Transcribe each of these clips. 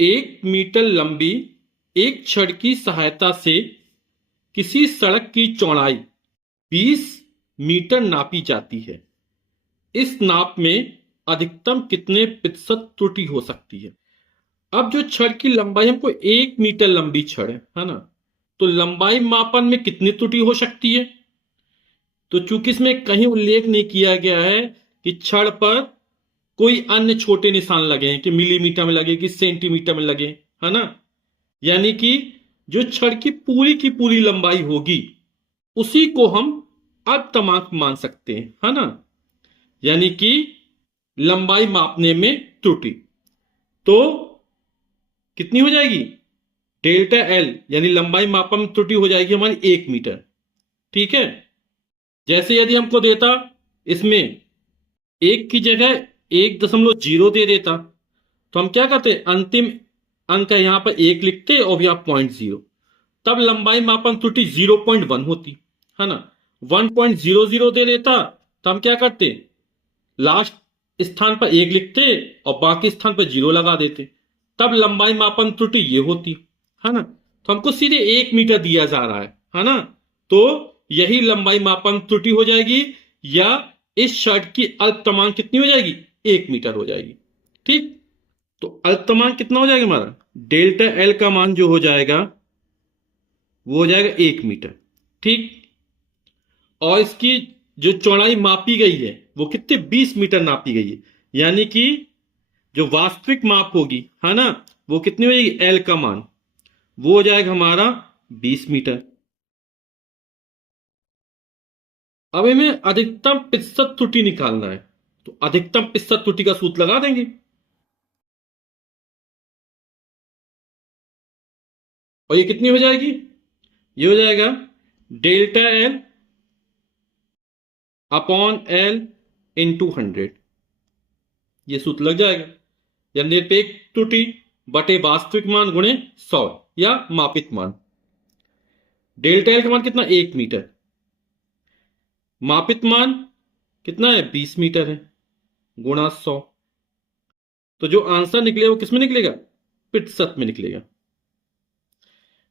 1 metre लंबी एक छड़ की सहायता से किसी सड़क की चौड़ाई 20 मीटर नापी जाती है। इस नाप में अधिकतम कितने प्रतिशत त्रुटि हो सकती है? अब जो छड़ की लंबाई, हमको 1 मीटर लंबी छड़ है ना, तो लंबाई मापन में कितनी त्रुटि हो सकती है? तो चूंकि इसमें कहीं उल्लेख नहीं किया गया है कि छड़ पर कोई अन्य छोटे निशान लगे हैं कि मिलीमीटर में लगे कि सेंटीमीटर में लगे, है ना, यानी कि जो छड़ की पूरी लंबाई होगी उसी को हम अल्पतमांक मान सकते हैं, है ना, यानी कि लंबाई मापने में त्रुटि तो कितनी हो जाएगी? डेल्टा एल यानी लंबाई मापन में त्रुटि हो जाएगी हमारी 1 मीटर। ठीक है, जैसे यदि हमको देता इसमें 1 की जगह 1.0 दे देता तो हम क्या करते, अंतिम अंक है यहां पर 1 लिखते और यहां 0.0, तब लंबाई मापन त्रुटि 0.1 होती, है ना। 1.00 दे देता तो हम क्या करते, लास्ट स्थान पर 1 लिखते और बाकी स्थान पर 0 लगा देते, तब लंबाई मापन त्रुटि ये होती, है ना। तो हमको सीधे 1 मीटर दिया जा रहा है ना, तो यही लंबाई मापन त्रुटि हो जाएगी, या इस शर्ट की अल्पतमांक कितनी हो जाएगी? 1 मीटर हो जाएगी। ठीक, तो अल्पतमांक कितना हो जाएगा हमारा? डेल्टा एल का मान जो हो जाएगा वो हो जाएगा 1 मीटर। ठीक, और इसकी जो चौड़ाई मापी गई है वो कितने 20 मीटर नापी गई है, यानी कि जो वास्तविक माप होगी, है ना, वो कितनी हो जाएगी? एल का मान वो हो जाएगा हमारा 20 मीटर। अब हमें अधिकतम प्रतिशत त्रुटि निकालना है, तो अधिकतम प्रतिशत त्रुटि का सूत्र लगा देंगे। और ये कितनी हो जाएगी? ये हो जाएगा delta L upon L into 100। ये सूत्र लग जाएगा, या निरपेक्ष त्रुटि बटे वास्तविक मान गुणे 100 या मापित मान। डेल्टा एल का मान कितना? 1 मीटर। मापित मान कितना है? 20 मीटर है, गुणा 100। तो जो आंसर निकलेगा वो किस में निकलेगा? प्रतिशत में निकलेगा।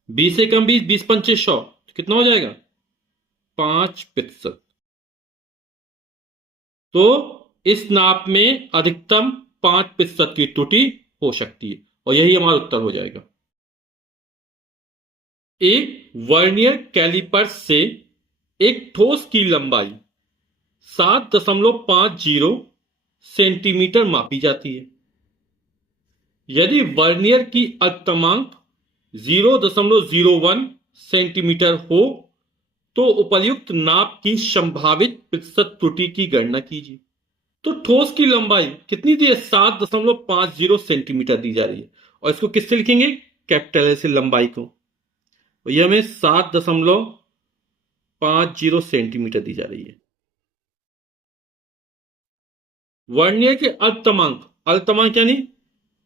20 से कम 20, 20 पंचे 100, तो कितना हो जाएगा? 5%। तो इस नाप में अधिकतम 5% की त्रुटि हो सकती है, और यही हमारा उत्तर हो जाएगा। एक वर्नियर कैलिपर से एक ठोस की लंबाई 7.50 सेंटीमीटर मापी जाती है। यदि वर्नियर की अल्पतमांक 0.01 सेंटीमीटर हो तो उपर्युक्त नाप की संभावित प्रतिशत त्रुटि की गणना कीजिए। तो ठोस की लंबाई कितनी दी है? 7.50 सेंटीमीटर दी जा रही है, और इसको किससे लिखेंगे? कैपिटल ए से लंबाई को, और यह हमें 7.50 सेंटीमीटर दी जा रही है। वर्नियर के अल्पतमांक यानी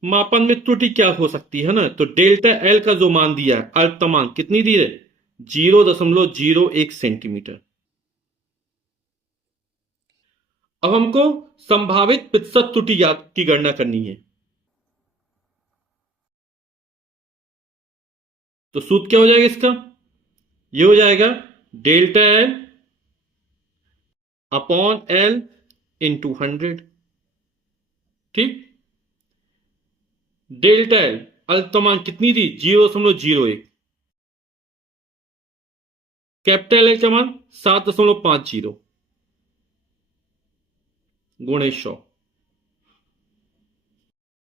मापन में त्रुटि क्या हो सकती है ना, तो डेल्टा एल का जो मान दिया है, अल्पतमांक कितनी दी है? 0.01 सेंटीमीटर। अब हमको संभावित प्रतिशत त्रुटि की गणना करनी है, तो सूत्र क्या हो जाएगा इसका? ये हो जाएगा delta L upon L into 100। ठीक, डेल्टा एल अल्पतमांक कितनी दी? 0.01। कैपिटल एल का मान 7.50 गुणे 100।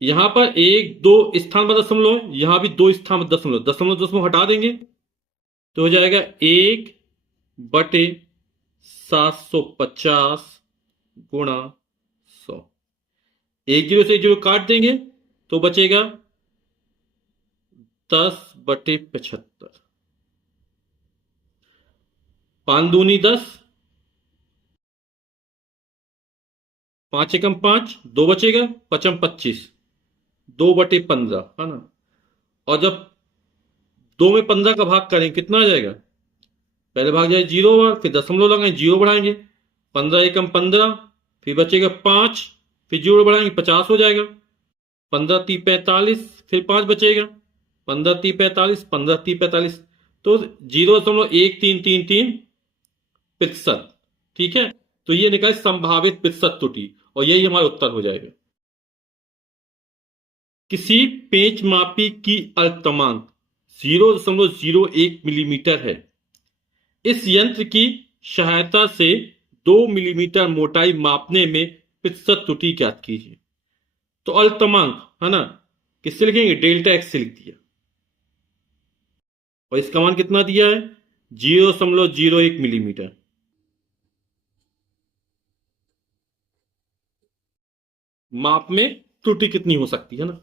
यहां पर 1 2 स्थान पर दशमलव, यहां भी 2 स्थान पर दशमलव, दशमलव हटा देंगे तो हो जाएगा 1/750 गुणा 100। 1 0 से 1 0 काट देंगे तो बचेगा 10/75। 5 दूनी 10, 5 एकम 5, 2 बचेगा, 5 25, 2/15, है ना। और जब 2 में 15 का भाग करें कितना आ जाएगा? पहले भाग जाए 0 बार, फिर दशमलव लगाएंगे, 0 बढ़ाएंगे, 15 एकम 15, फिर बचेगा 5, फिर 0 बढ़ाएंगे 50 हो जाएगा, 15 × 45, फिर 5 बचेगा, 15×3 = 45, 15×3 = 45, तो 0.1333 प्रतिशत। ठीक है, तो ये निकले संभावित प्रतिशत त्रुटि, और यही हमारा उत्तर हो जाएगा। किसी पेंच मापी की अल्पतमांक 0.01 मिलीमीटर है। इस यंत्र की सहायता से 2 मिलीमीटर मोटाई मापने में प्रतिशत त्रुटि ज्ञात कीजिए। तो अल्पतमांक है ना, किससे लिखेंगे, डेल्टा एक्स से लिख दिया, और इसका मान कितना दिया है, 0.01 मिलीमीटर। माप में त्रुटि कितनी हो सकती है ना,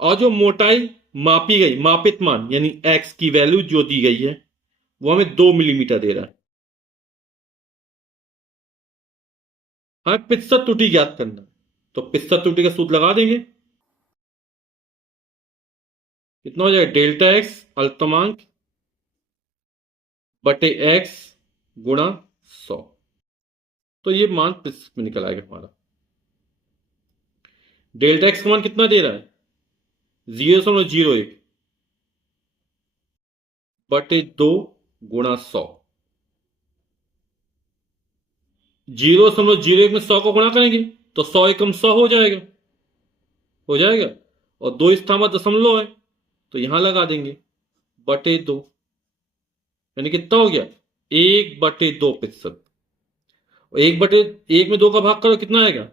और जो मोटाई मापी गई, मापित मान यानी एक्स की वैल्यू जो दी गई है वो हमें 2 मिलीमीटर दे रहा है। हमें प्रतिशत त्रुटि ज्ञात करना, तो प्रतिशत त्रुटि का सूत्र लगा देंगे। कितना हो जाएगा, डेल्टा एक्स अल्पतमांक बटे एक्स गुणा 100, तो ये मान प्रतिशत में निकल आएगा हमारा। डेल्टा एक्स का मान कितना दे रहा है, 0.01 बटे 2 गुणा 100। 0.01 में 100 को गुणा करेंगे तो 100 एकम 100 हो जाएगा, हो जाएगा, और 2 स्थान पर दशमलव है तो यहां लगा देंगे, बटे 2, यानी कितना हो गया, 1/2 प्रतिशत। 1 में 2 का भाग करो, कितना आएगा,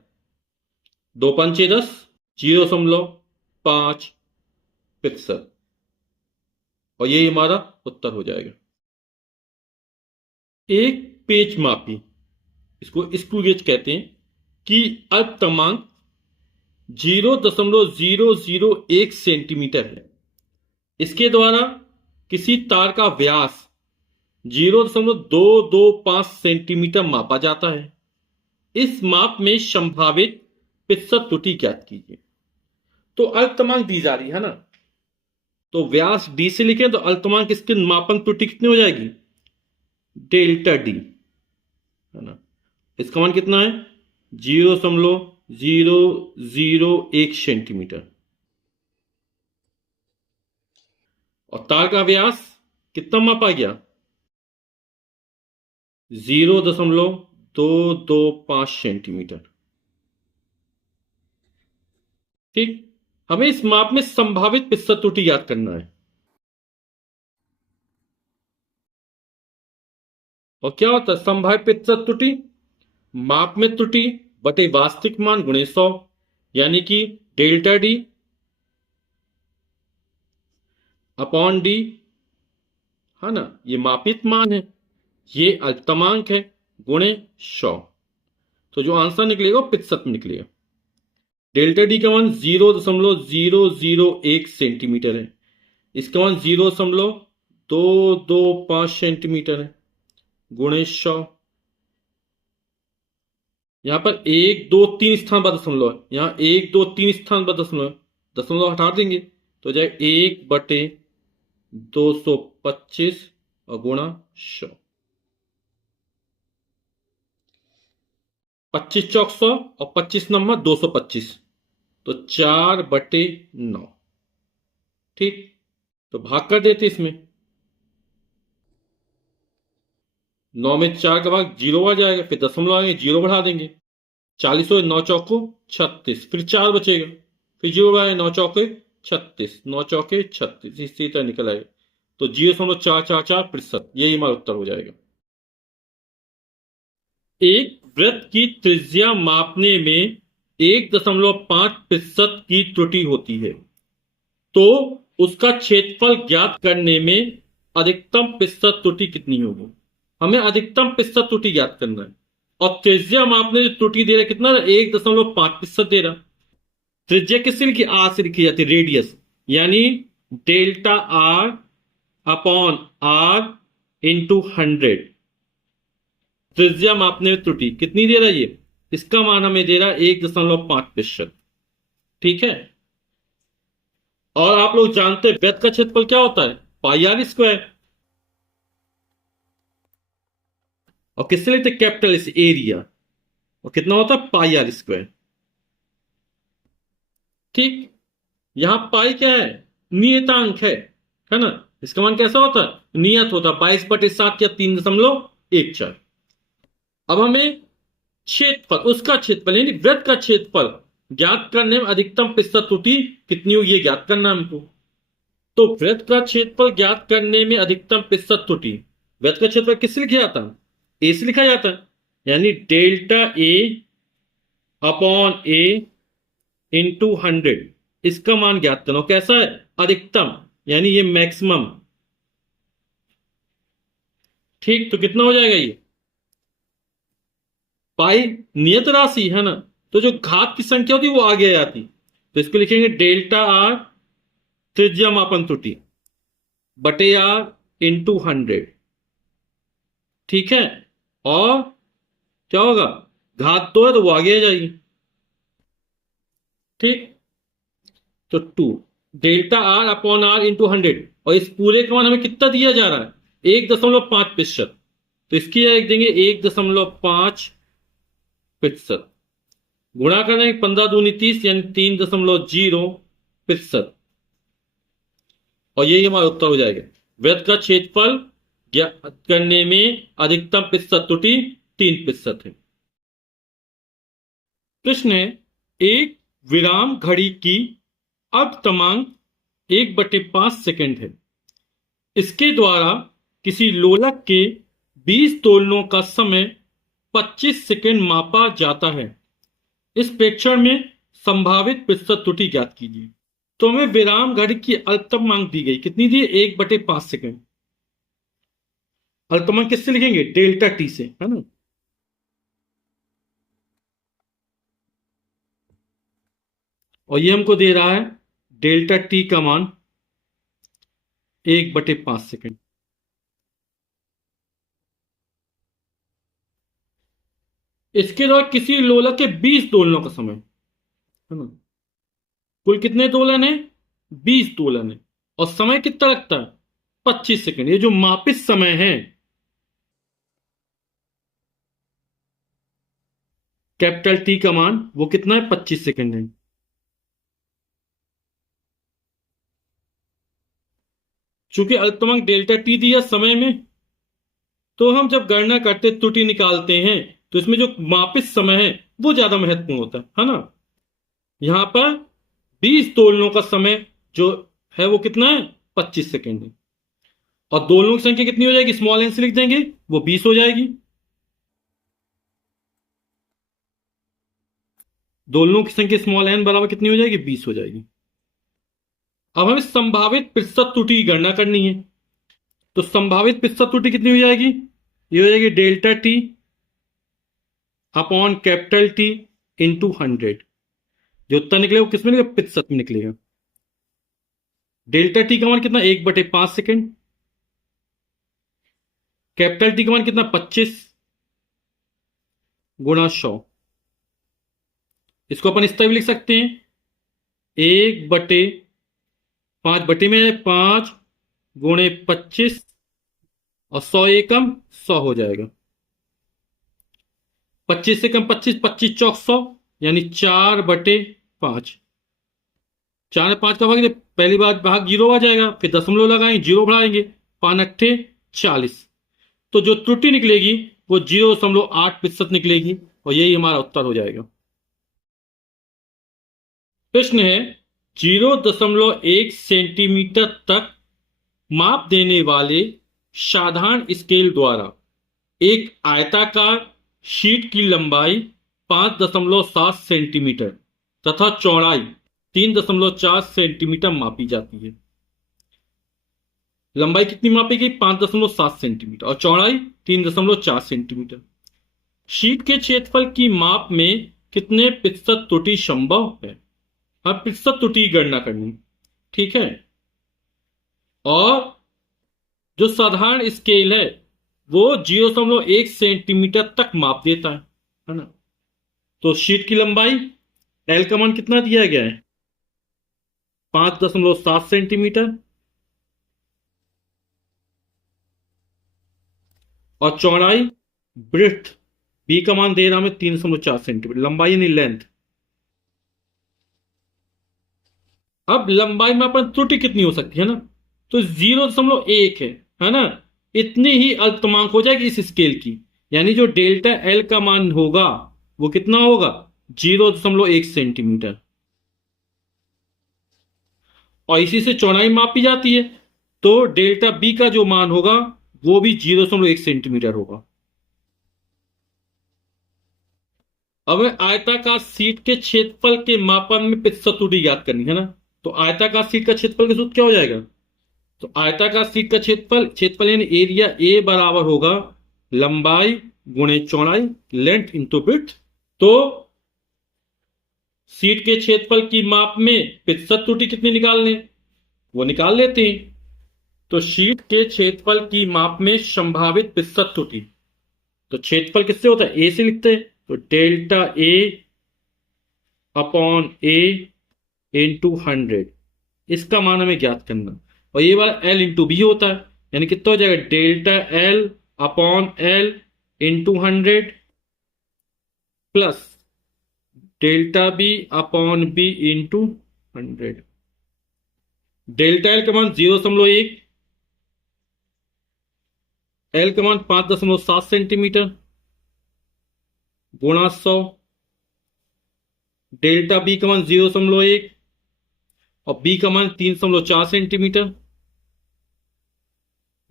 2×5 = 10, 0.5%, और यही हमारा उत्तर हो जाएगा। एक पेच मापी, इसको स्क्रू गेज कहते हैं, कि अल्पतमांक 0.001 सेंटीमीटर है। इसके द्वारा किसी तार का व्यास 0.225 सेंटीमीटर मापा जाता है। इस माप में संभावित प्रतिशत त्रुटि ज्ञात कीजिए। तो अल्पतमांक दी जा रही है ना, तो व्यास डी से लिखें तो अल्पतमांक इसकी मापन त्रुटि कितनी हो जाएगी, डेल्टा डी, है ना। इसका मान कितना है, 0.001 सेंटीमीटर, और तार का व्यास कितना मापा गया, 0.225 सेंटीमीटर। ठीक, हमें इस माप में संभावित प्रतिशत त्रुटि याद करना है। और क्या होता है संभावित प्रतिशत त्रुटि, माप में त्रुटि बटे वास्तविक मान गुणे 100, यानी कि डेल्टा डी अपॉन डी, है ना, ये मापित मान है, ये अल्पतमांक है, गुणे 100, तो जो आंसर निकलेगा वो प्रतिशत में निकलेगा। डेल्टा डी का मान 0.001 सेंटीमीटर है, इसका मान 0.225 सेंटीमीटर है, गुणे 100। यहां पर 1 2 3 स्थान पर दशमलव है, यहां 1 2 3 स्थान पर दशमलव है, दशमलव हटा देंगे तो जाए 1/225 और गुणा 100, 25 चौक 100 और 25 नंबर 225, तो 4/9। ठीक, तो भाग कर देते इसमें, 9 में 4 का भाग 0 आ जाएगा, फिर दशमलव आएंगे, 0 बढ़ा देंगे, 40 9 चौको 36, फिर 4 बचेगा, फिर 0 बढ़ाएंगे, 9 चौके 36, 9 चौके 36, इसी तरह निकल आएगा, तो 0.444%, यही हमारा उत्तर हो जाएगा। एक वृत्त की त्रिज्या मापने में 1.5% की त्रुटि होती है, तो उसका क्षेत्रफल ज्ञात करने में अधिकतम प्रतिशत त्रुटि कितनी होगी। हमें अधिकतम प्रतिशत त्रुटि ज्ञात करना है, और त्रिज्या मापने जो त्रुटि दे रहा है कितना, 1.5% दे रहा। त्रिज्या किससे लिखी, आर से लिखी जाती है, रेडियस, यानी delta R upon R into 100। त्रिज्या मापने में त्रुटि कितनी दे रहा है ये, इसका मान हमें दे रहा है 1.5%। ठीक है, और आप लोग जानते हैं वृत्त का क्षेत्रफल क्या होता है, πr², और किससे लेते हैं, कैपिटल एस, एरिया, और कितना होता है, πr²। ठीक, यहां पाई क्या है? नियतांक है ना। इसका मान कैसा होता है? नियत होता है, 22/7 या 3.14। अब हमें क्षेत्रफल, उसका क्षेत्रफल यानी वृत्त का क्षेत्रफल ज्ञात करने में अधिकतम प्रतिशत त्रुटि कितनी होगी, ये ज्ञात करना है हमको। तो वृत्त का क्षेत्रफल ज्ञात करने में अधिकतम प्रतिशत त्रुटि, वृत्त का क्षेत्रफल किससे लिखा जाता है? ए से लिखा जाता है, यानी delta A upon A into 100। इसका मान ज्ञात करना कैसा है? अधिकतम, यानी ये मैक्सिमम। ठीक, तो कितना हो जाएगा ये? पाई नियत राशि है ना, तो जो घात की संख्या होती है वो आगे आ जाती। तो इसको लिखेंगे डेल्टा आर, त्रिज्या मापन त्रुटि, बटे आर इंटू 100। ठीक है, और क्या होगा? घात 2 है तो वो आगे आ जाएगी। ठीक, तो 2 delta R upon R into 100, और इस पूरे का मान हमें कितना दिया जा रहा है? 1.5%। तो इसकी एक देंगे 1.5%। गुणा करें 15×2 = 30, यानी 3.0%। और यही हमारा उत्तर हो जाएगा। वृत्त का क्षेत्रफल ज्ञात करने में अधिकतम प्रतिशत त्रुटि 3% है। प्रश्न है, एक विराम घड़ी की अल्पतमांक 1/5 सेकंड है। इसके द्वारा किसी लोलक के 20 दोलनों का समय 25 सेकंड मापा जाता है। इस प्रेक्षण में संभावित प्रतिशत त्रुटि ज्ञात कीजिए। तो हमें विराम घड़ी की अल्पतमांक दी गई, कितनी दी? 1/5 सेकंड। अल्पतमांक किससे लिखेंगे? डेल्टा टी से, है ना। और ये हमको दे रहा है डेल्टा टी का मान 1/5 सेकंड। इसके द्वारा किसी लोलक के 20 दोलनों का समय, है ना। कुल कितने दोलन है? 20 दोलन है। और समय कितना लगता है? 25 सेकंड। ये जो मापित समय है, कैपिटल टी का मान वो कितना है? 25 सेकंड है। चूंकि अल्पतमांक डेल्टा टी दिया समय में, तो हम जब गणना करते त्रुटि निकालते हैं तो इसमें जो मापित समय है वो ज्यादा महत्वपूर्ण होता है ना। यहां पर 20 दोलनों का समय जो है वो कितना है? 25 सेकंड है। और दोलनों की संख्या कितनी हो जाएगी? स्मॉल एन से लिख देंगे, वो 20 हो जाएगी। दोलनों की संख्या स्मॉल एन बराबर कितनी हो जाएगी? 20 हो जाएगी। अब हमें संभावित प्रतिशत त्रुटि की गणना करनी है। तो संभावित प्रतिशत त्रुटि कितनी हो जाएगी? ये हो जाएगी delta T upon capital T into 100। जो उत्तर निकलेगा वो किसमें निकलेगा? प्रतिशत में निकलेगा। डेल्टा टी का मान कितना? 1/5 सेकंड। कैपिटल टी का मान कितना? 25 गुणा 100। इसको अपन इस तरह भी लिख सकते हैं, 1/5 बटे में 5 गुणे 25, और 100 एकम 100 हो जाएगा। 25 से कम 25, 25 चौक 100, यानी 4/5। 4 में 5 का भाग, पहली बार भाग 0 आ जाएगा, फिर दशमलव लगाएंगे, 0 बढ़ाएंगे, 5×8 = 40। तो जो त्रुटि निकलेगी वो 0.8% निकलेगी, और यही हमारा उत्तर हो जाएगा। प्रश्न है, 0.1 सेंटीमीटर तक माप देने वाले साधारण स्केल द्वारा एक आयताकार शीट की लंबाई 5.7 सेंटीमीटर तथा चौड़ाई 3.4 सेंटीमीटर मापी जाती है। लंबाई कितनी मापी गई? 5.7 सेंटीमीटर, और चौड़ाई 3.4 सेंटीमीटर। शीट के क्षेत्रफल की माप में कितने प्रतिशत त्रुटि संभव है? अब प्रतिशत त्रुटि की गणना करनी, ठीक है। और जो साधारण स्केल है वो 0.1 सेंटीमीटर तक माप देता है ना। तो शीट की लंबाई एल का मान कितना दिया गया है? 5.7 सेंटीमीटर, और चौड़ाई ब्रिथ बी का मान दे रहा हमें 3.4 सेंटीमीटर, लंबाई यानी लेंथ। अब लंबाई में अपन त्रुटि कितनी हो सकती है ना, तो 0.1 है ना, इतनी ही अल्पतमांक हो जाएगी इस स्केल की। यानी जो डेल्टा एल का मान होगा वो कितना होगा, 0.1 सेंटीमीटर। और इसी से चौड़ाई मापी जाती है, तो डेल्टा बी का जो मान होगा वो भी 0.1 सेंटीमीटर होगा। अब हमें आयताकार सीट के क्षेत्रफल के मापन में प्रतिशत त्रुटि ज्ञात करनी है ना, तो आयताकार सीट का क्षेत्रफल का सूत्र क्या हो जाएगा, तो आयताकार सीट का क्षेत्रफल, क्षेत्रफल यानी एरिया ए बराबर होगा लंबाई गुणे चौड़ाई, लेंथ इंटू विड्थ। तो सीट के क्षेत्रफल की माप में प्रतिशत त्रुटि कितनी निकालने, वो निकाल लेते हैं। तो शीट के क्षेत्रफल की माप में संभावित प्रतिशत त्रुटि, तो क्षेत्रफल किससे होता है, ए से लिखते हैं, तो delta A upon A into 100, इसका मान हमें ज्ञात करना। और ये वाला एल इंटू बी होता है, यानी कितना हो जाएगा, delta L upon L into 100 plus delta B upon B into 100। Delta L का मान 0.1, एल का मान 5.7 सेंटीमीटर गुणा 100, डेल्टा बी का मान 0.1 और बी का मान 3.4 सेंटीमीटर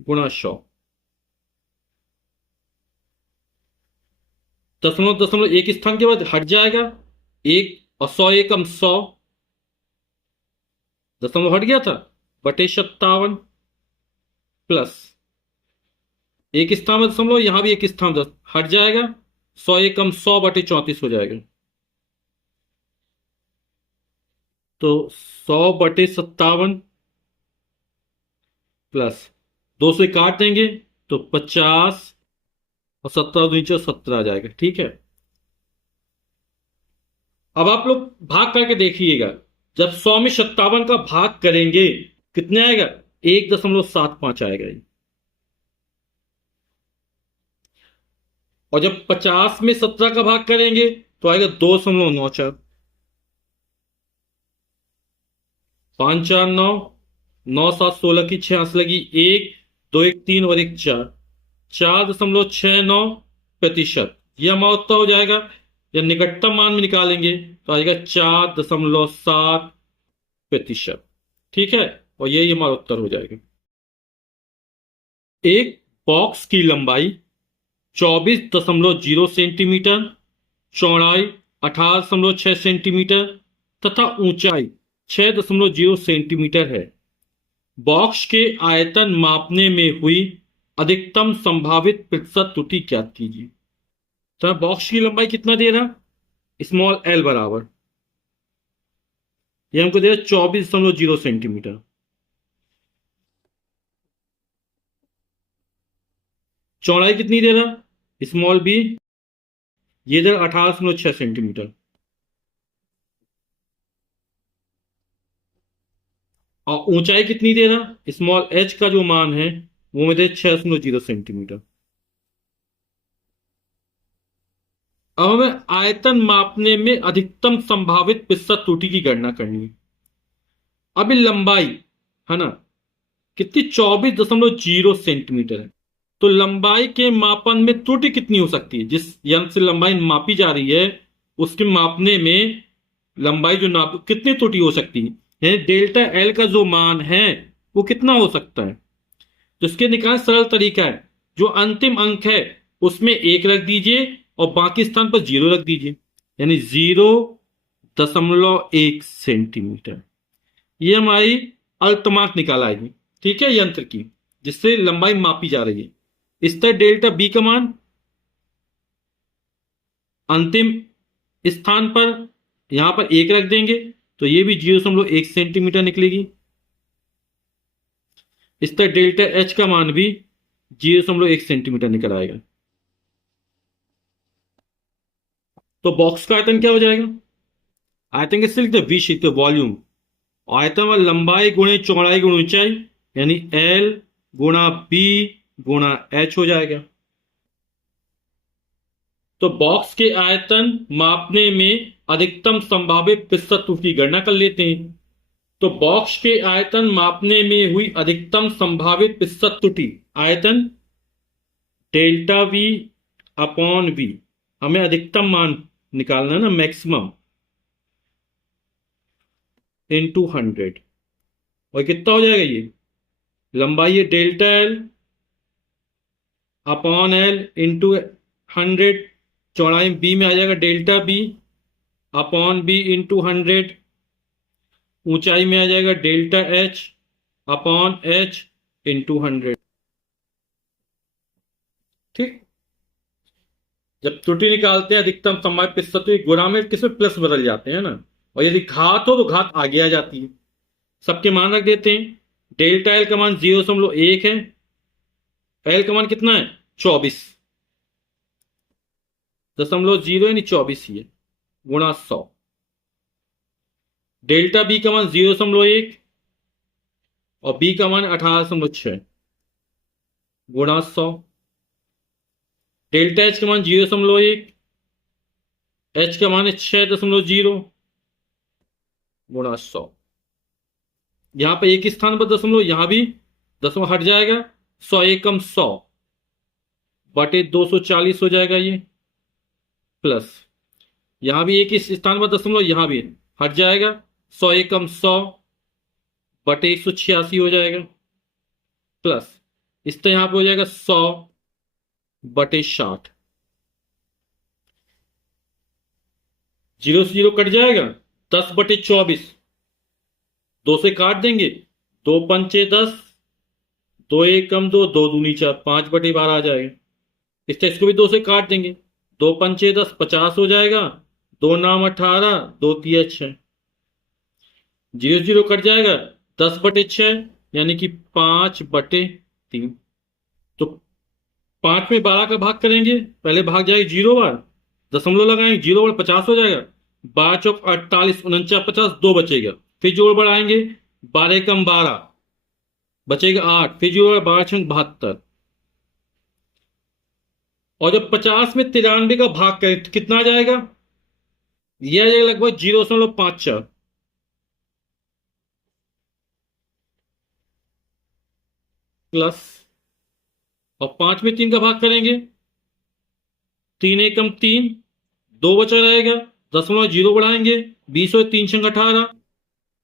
गुणा 100। दशमलव दशमलव एक स्थान के बाद हट जाएगा एक, और 100 एकम 100, दशमलव हट गया था, बटे 57 प्लस एक स्थान में दशमलव, यहां भी एक स्थान हट जाएगा, 100 एकम 100 बटे 34 हो जाएगा। तो 100 बटे 57 प्लस 2 से काट देंगे तो 50 और 17 नीचे 17 आ जाएगा। ठीक है, अब आप लोग भाग करके देखिएगा, जब 100 में 57 का भाग करेंगे कितने आएगा, 1.75 आएगा। और जब 50 में 17 का भाग करेंगे तो आएगा 2.94, 5 4 9, 9 7 16 की 6 हंस लगी, 1 2 1 3 और 1 4, 4.69%। यह हमारा उत्तर हो जाएगा। या निकटतम मान में निकालेंगे तो आएगा 4.7%। ठीक है, और यही हमारा उत्तर हो जाएगा। एक बॉक्स की लंबाई 24.0 सेंटीमीटर, चौड़ाई 18.6 सेंटीमीटर तथा ऊंचाई 6.0 सेंटीमीटर है। बॉक्स के आयतन मापने में हुई अधिकतम संभावित प्रतिशत त्रुटि ज्ञात कीजिए। तो बॉक्स की लंबाई कितना दे रहा, स्मॉल एल बराबर, ये हमको दे रहा 24.0 सेंटीमीटर। चौड़ाई कितनी दे रहा, स्मॉल बी, ये दे रहा 18.6 सेंटीमीटर। और ऊंचाई कितनी दे रहा, स्मॉल एच का जो मान है वो में दे 6.0 सेंटीमीटर। अब हमें आयतन मापने में अधिकतम संभावित प्रतिशत त्रुटि की गणना करनी है। अभी लंबाई है ना कितनी, 24.0 सेंटीमीटर है, तो लंबाई के मापन में त्रुटि कितनी हो सकती है, जिस यंत्र से लंबाई मापी जा रही है उसके मापने में लंबाई जो नाप कितनी त्रुटि हो सकती है, डेल्टा एल का जो मान है वो कितना हो सकता है। तो इसके निकालने सरल तरीका है, जो अंतिम अंक है उसमें 1 रख दीजिए और बाकी स्थान पर 0 रख दीजिए, यानी 0.1 सेंटीमीटर। ये हमारी अल्पतमांक निकाल आएगी, ठीक है, यंत्र की जिससे लंबाई मापी जा रही है। इस तरह डेल्टा बी का मान अंतिम स्थान पर यहां पर 1 रख देंगे तो ये भी 0.1 सेंटीमीटर निकलेगी। इस तरह डेल्टा एच का मान भी 0.1 सेंटीमीटर निकल आएगा। तो बॉक्स का आयतन क्या हो जाएगा, आयतन किससे लिखते हैं, वी लिखते वॉल्यूम। आयतन में लंबाई गुणे चौड़ाई गुणे ऊंचाई, यानी एल गुणा बी गुणा एच हो जाएगा। तो बॉक्स के आयतन मापने में अधिकतम संभावित प्रतिशत त्रुटि की गणना कर लेते हैं। तो बॉक्स के आयतन मापने में हुई अधिकतम संभावित प्रतिशत त्रुटि, आयतन डेल्टा वी अपॉन वी, हमें अधिकतम मान निकालना है ना, मैक्सिमम, इनटू 100। और कितना हो जाएगा ये, लंबाई है delta L upon L into 100, चौड़ाई बी में आ जाएगा delta B upon B into 100, ऊंचाई में आ जाएगा delta H upon H into 100। ठीक, जब त्रुटि निकालते हैं अधिकतम संभावित प्रतिशत तो गुणा में किसमें प्लस बदल जाते हैं ना, और यदि घात हो तो घात आगे आ जाती है। सबके मान रख देते हैं। डेल्टा एल का मान 0.1 है, एल का मान कितना है 24.0 यानी 24 ही है, गुणा 100। डेल्टा बी का मान 0.1 और बी का मान 18.6 गुणा 100। डेल्टा एच का मान 0.1, एच का मान है 6.0 गुणा 100। यहां पर एक स्थान पर दशमलव, यहां भी दशमलव हट जाएगा, 100 एकम 100 बटे 240 हो जाएगा ये, प्लस यहां भी एक इस स्थान पर दशमलव, यहां भी हट जाएगा, 100 एकम 100 बटे 186 हो जाएगा, प्लस इस तरह यहां पे हो जाएगा 100 बटे 60, 0 से 0 कट जाएगा, 10 बटे 24, 2 से काट देंगे, 2 पंचे 10, 2 एकम 2, 2 दूनी 4, 5 बटे 12 आ जाएगा। इसको भी 2 से काट देंगे, 2 पंचे 10, 50 हो जाएगा, 2 नाम 18, 2 तिया 6, 0 0 कट जाएगा, 10 बटे 6 यानी कि 5 बटे 3। तो 5 में 12 का भाग करेंगे, पहले भाग जाएगा 0 बार, दशमलव लगाएंगे, 0 बार 50 हो जाएगा, 12 चौक 48, 49 50, 2 बचेगा, फिर जोड़ बढ़ाएंगे, 12 एकम 12 बचेगा 8, फिर जोड़ 12 छंग 72, और जब 50 में 93 का भाग करें तो कितना आ जाएगा, यह आ जाएगा लगभग 0.54, प्लस, और 5 में 3 का भाग करेंगे, 3 एकम 3, 2 बचा रहेगा, दशमलव 0 बढ़ाएंगे, 20 और 3 छंग 18,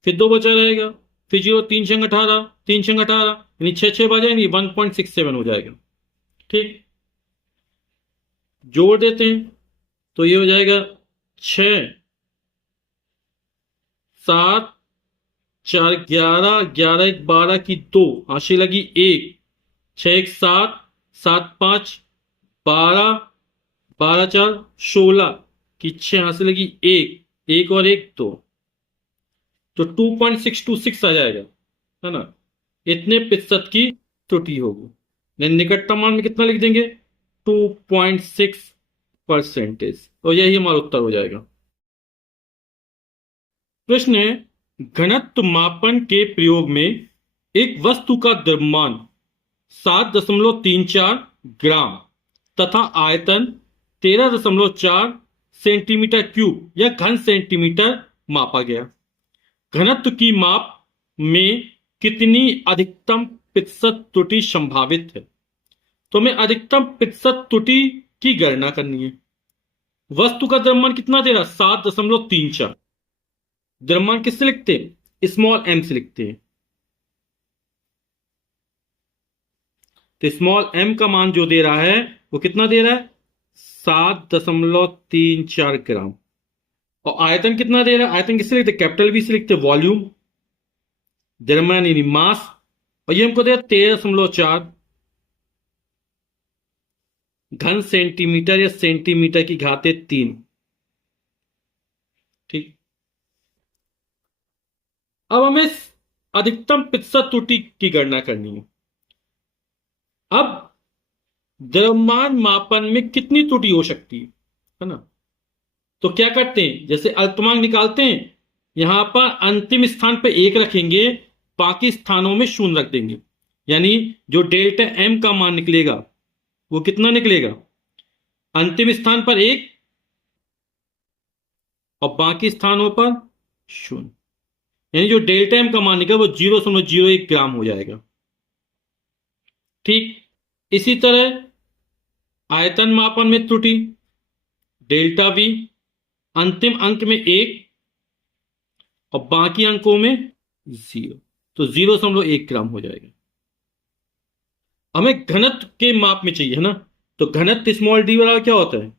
फिर 2 बचा रहेगा, फिर 0 3 छंग 18, 3 छंग 18 यानी 6 6 बजाएंगे, 1.67 हो जाएगा। ठीक, जोड़ देते हैं तो ये हो जाएगा 6 7 4 11, 11 1 12 की 2 हाशिए लगी 1, 6 1 7, 7 5 12, 12 4 16 की 6 हासिल लगी 1, 1 और 1 2, तो 2.626 आ जाएगा, है ना, इतने प्रतिशत की त्रुटि होगी। निकटतम मान में कितना लिख देंगे, 2.6%, तो यही हमारा उत्तर हो जाएगा। प्रश्न है, घनत्व मापन के प्रयोग में एक वस्तु का द्रव्यमान 7.34 ग्राम तथा आयतन 13.4 सेंटीमीटर क्यूब या घन सेंटीमीटर मापा गया। घनत्व की माप में कितनी अधिकतम प्रतिशत त्रुटि संभावित है, तो हमें अधिकतम प्रतिशत त्रुटि की गणना करनी है। वस्तु का द्रव्यमान कितना दे रहा, 7.34। द्रव्यमान किससे लिखते हैं, स्मॉल एम से लिखते हैं, तो स्मॉल एम का मान जो दे रहा है वो कितना दे रहा है, 7.34 ग्राम। और आयतन कितना दे रहा है, आयतन किससे लिखते, कैपिटल वी से लिखते, वॉल्यूम, द्रव्यमान यानी मास, और ये हमको दे रहा 13.4 घन सेंटीमीटर या सेंटीमीटर की घाते 3। ठीक, अब हमें अधिकतम प्रतिशत त्रुटि की गणना करनी है। अब द्रव्यमान मापन में कितनी त्रुटि हो सकती है ना, तो क्या करते हैं, जैसे अल्पतमांक निकालते हैं, यहां पर अंतिम स्थान पर 1 रखेंगे, बाकी स्थानों में 0 रख देंगे, यानी जो डेल्टा एम का मान निकलेगा वो कितना निकलेगा, अंतिम स्थान पर 1 और बाकी स्थानों पर 0। यानी जो डेल्टा एम का मान निकला वो 0.01 ग्राम हो जाएगा। ठीक इसी तरह आयतन मापन में त्रुटि डेल्टा वी, अंतिम अंक में 1 और बाकी अंकों में 0, तो 0.1 ग्राम हो जाएगा। हमें घनत्व के माप में चाहिए है ना, तो घनत्व स्मॉल डी बराबर क्या होता है?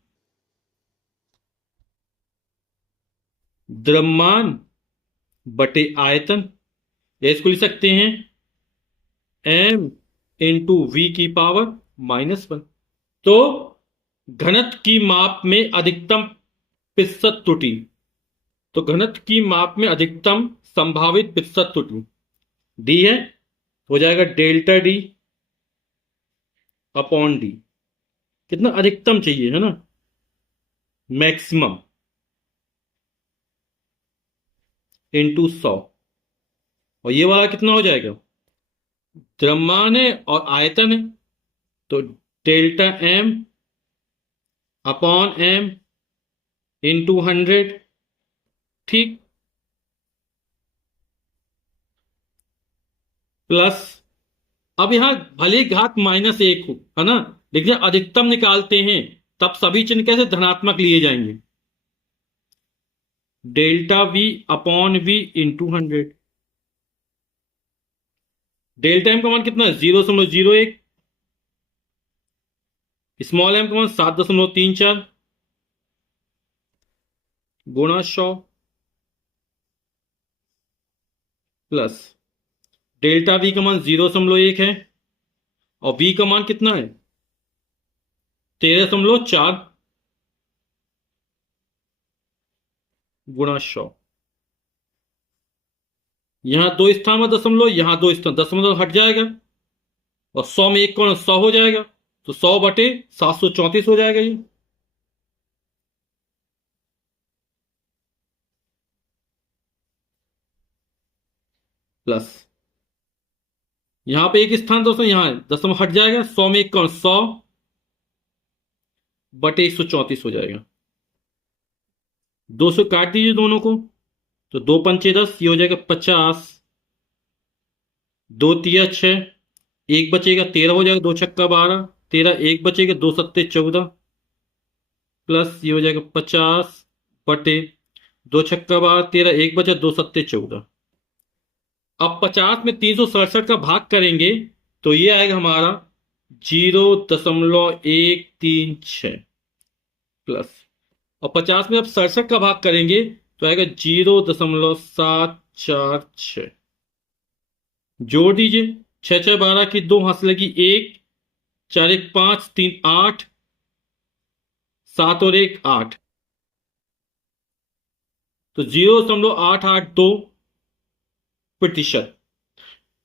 द्रव्यमान बटे आयतन, या इसको लिख सकते हैं m इंटू वी की पावर -1। तो घनत्व की माप में अधिकतम प्रतिशत त्रुटि, तो घनत्व की माप में अधिकतम संभावित प्रतिशत त्रुटि डी है, हो जाएगा डेल्टा डी अपॉन डी। कितना अधिकतम चाहिए है ना, मैक्सिमम, इंटू 100। और ये वाला कितना हो जाएगा? द्रव्यमान है और आयतन है, तो delta M upon M into 100। ठीक प्लस, अब यहां भले घात -1 हो है ना, लेकिन अधिकतम निकालते हैं तब सभी चिन्ह कैसे धनात्मक लिए जाएंगे। Delta V upon V into 100। Delta M का मान कितना है? 0.01। स्मॉल एम का मान 7.34 गुणा 100 प्लस डेल्टा वी का मान 0.1 है और वी का मान कितना है? 13.4 गुणा 100। यहां दो स्थान में दशमलव, यहां दो स्थान, दशमलव हट जाएगा और 100 में एक कौन 100 हो जाएगा, तो 100 बटे 734 हो जाएगा ये। प्लस यहां पे एक स्थान दोस्तों, यहां दशमलव हट जाएगा, 100 में एक कौन 100 बटे 134 हो जाएगा। 200 काट दीजिए दोनों को, तो 2 पंचे 10, ये हो जाएगा 50, 2 तिया 6, एक बचेगा 13 हो जाएगा, 2 छक्का 12, 13 एक बचेगा, 2 सत्ते 14 प्लस ये हो जाएगा 50 बटे 2 छक्का 12, 13 एक बचा, 2 सत्ते 14। अब 50 में 367 का भाग करेंगे तो ये आएगा हमारा 0.136 प्लस, और 50 में अब 67 का भाग करेंगे तो आएगा 0.746। जोड़ दीजिए, 6 6 12 की 2 हाथ लगी 1, 4 1 5, 3 8, 7 और 1 8, तो 0.882%।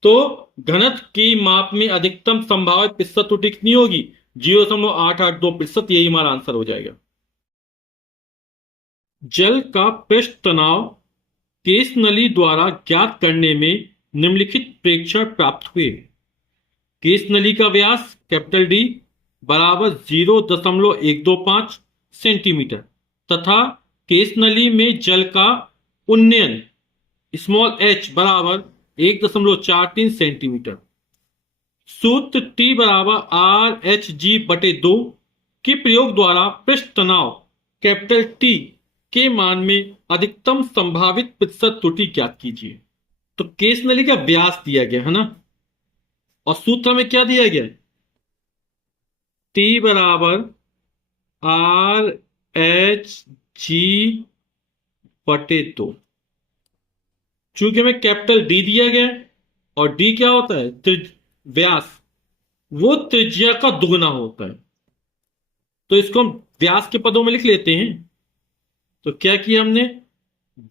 तो घनत्व की माप में अधिकतम संभावित प्रतिशत त्रुटि कितनी होगी? 0.882%। यही हमारा आंसर हो जाएगा। जल का पृष्ठ तनाव केस नली द्वारा ज्ञात करने में निम्नलिखित प्रेक्षण प्राप्त हुए। केस नली का व्यास कैपिटल डी बराबर 0.125 सेंटीमीटर तथा केस नली में जल का उन्नयन स्मॉल एच बराबर 1.43 सेंटीमीटर। सूत्र T बराबर RH बटे 2 के प्रयोग द्वारा पृष्ठ तनाव कैपिटल T के मान में अधिकतम संभावित प्रतिशत त्रुटि ज्ञात कीजिए। तो केस नली का व्यास दिया गया है ना, और सूत्र में क्या दिया गया? T बराबर RH बटे 2। चूंकि हमें कैपिटल डी दिया गया और डी क्या होता है? व्यास, वो त्रिज्या का दुगना होता है, तो इसको हम व्यास के पदों में लिख लेते हैं। तो क्या किया हमने?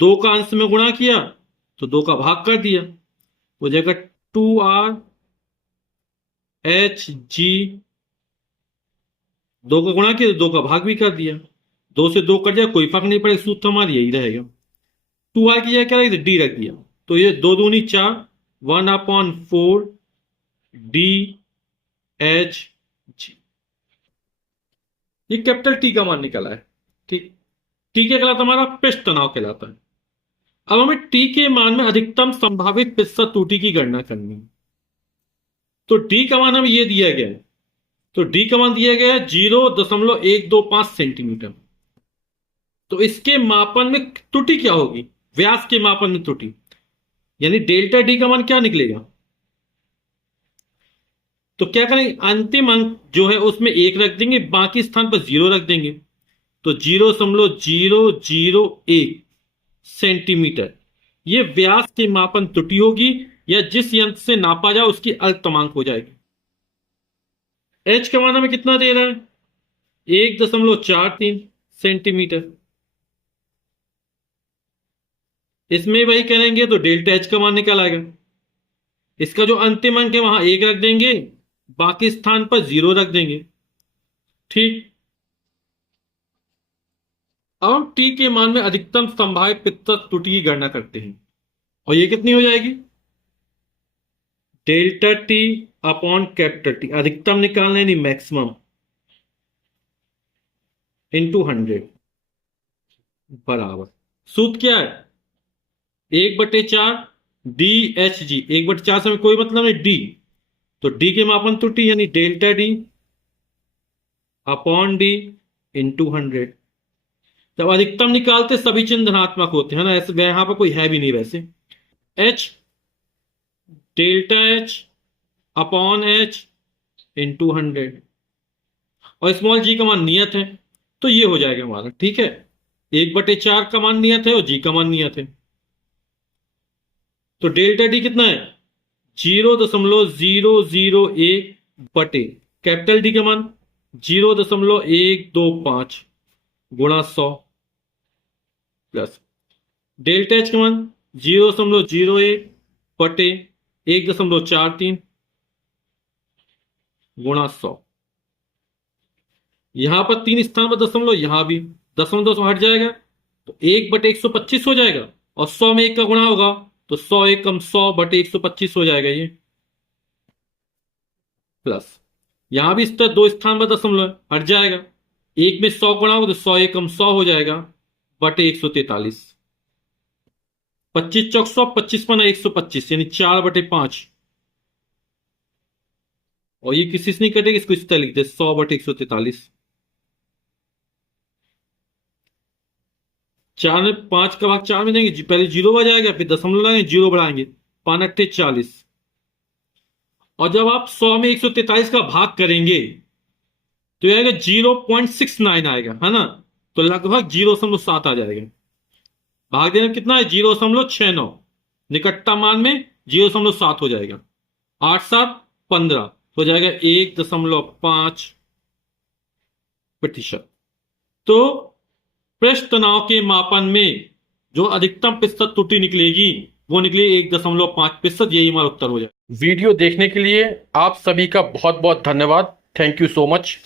2 का अंश में गुणा किया तो 2 का भाग कर दिया, हो जाएगा 2RH। 2 का गुणा किया तो 2 का भाग भी कर दिया, 2 से 2 कट जाए कोई फर्क नहीं पड़ेगा, सूत्र हमारी यही रहेगा। 2R की जगह क्या रख दिया? डी रख दिया, तो ये 2 दूनी 4, 1/4 DH। ये कैपिटल टी का मान निकला है। ठीक, टी क्या कहलाता है? हमारा पृष्ठ तनाव कहलाता है। अब हमें टी के मान में अधिकतम संभावित प्रतिशत त्रुटि की गणना करनी है। तो डी का मान हमें यह दिया गया है। तो डी का मान दिया गया है 0.125 सेंटीमीटर। तो इसके मापन में त्रुटि क्या होगी? व्यास के मापन में त्रुटि, यानी डेल्टा डी का मान क्या निकलेगा? तो क्या करेंगे, अंतिम अंक जो है उसमें 1 रख देंगे, बाकी स्थान पर 0 रख देंगे। तो 0.001 सेंटीमीटर ये व्यास के मापन त्रुटि होगी, या जिस यंत्र से नापा जाए उसकी अल्पतमांक हो जाएगी। एच का मान हमें कितना दे रहा है? 1.43 सेंटीमीटर। इसमें वही करेंगे तो डेल्टा एच का मान निकल आएगा। इसका जो अंतिम अंक है वहां 1 रख देंगे, बाकी स्थान पर 0 रख देंगे। ठीक। अब हम टी के मान में अधिकतम संभावित प्रतिशत त्रुटि की गणना करते हैं, और ये कितनी हो जाएगी? Delta T upon capital T, अधिकतम निकालना यानी मैक्सिमम, इंटू 100 बराबर सूत्र क्या है? 1/4 डी एच जी। 1/4 से हमें कोई मतलब नहीं, डी। तो डी के मापन त्रुटि यानी delta D upon D into 100। जब अधिकतम निकालते सभी चिन्ह धनात्मक होते हैं ना, ऐसे यहां पर कोई है भी नहीं वैसे। H delta H upon H into 100, और स्मॉल जी का मान नियत है, तो ये हो जाएगा हमारा। ठीक है, 1/4 का मान नियत है और जी का मान नियत है। तो डेल्टा डी कितना है? 0.001 बटे कैपिटल डी का मान 0.125 गुणा 100 प्लस डेल्टा एच का मान 0.01 बटे 1.43 गुणा 100। यहां पर 3 स्थान पर दशमलव, यहां भी दशमलव हट जाएगा, तो 1/125 हो जाएगा, और 100 में 1 का गुणा होगा तो 100 1 कम 100/125 हो जाएगा ये, प्लस यहां भी इस तरह 2 स्थान पर दशमलव हट जाएगा, 1 में 100 गुणा होगा तो 100 1 कम 100 हो जाएगा बटे 143। 25 चौक 100, 25 पना 125, यानी 4/5, और ये किसी से नहीं कटेगी, इसको इस तरह लिख दे 100/143। 4 में 5 का भाग 4 में देंगे, पहले 0 आ जाएगा, फिर दशमलव लगाएंगे, 0 बढ़ाएंगे, 5 अट्ठे 40। और जब आप 100 में 143 का भाग करेंगे तो ये आएगा 0.69 आएगा, है ना? तो लगभग 0.7 आ जाएगा। भाग देना कितना है? 0.69। निकटता मान में 0.7 हो जाएगा, 8 7 15 हो जाएगा 1.5%। तो पृष्ठ तनाव के मापन में जो अधिकतम प्रतिशत त्रुटि निकलेगी वो निकली 1.5%। यही हमारा उत्तर हो जाए। वीडियो देखने के लिए आप सभी का बहुत बहुत धन्यवाद। Thank you so much.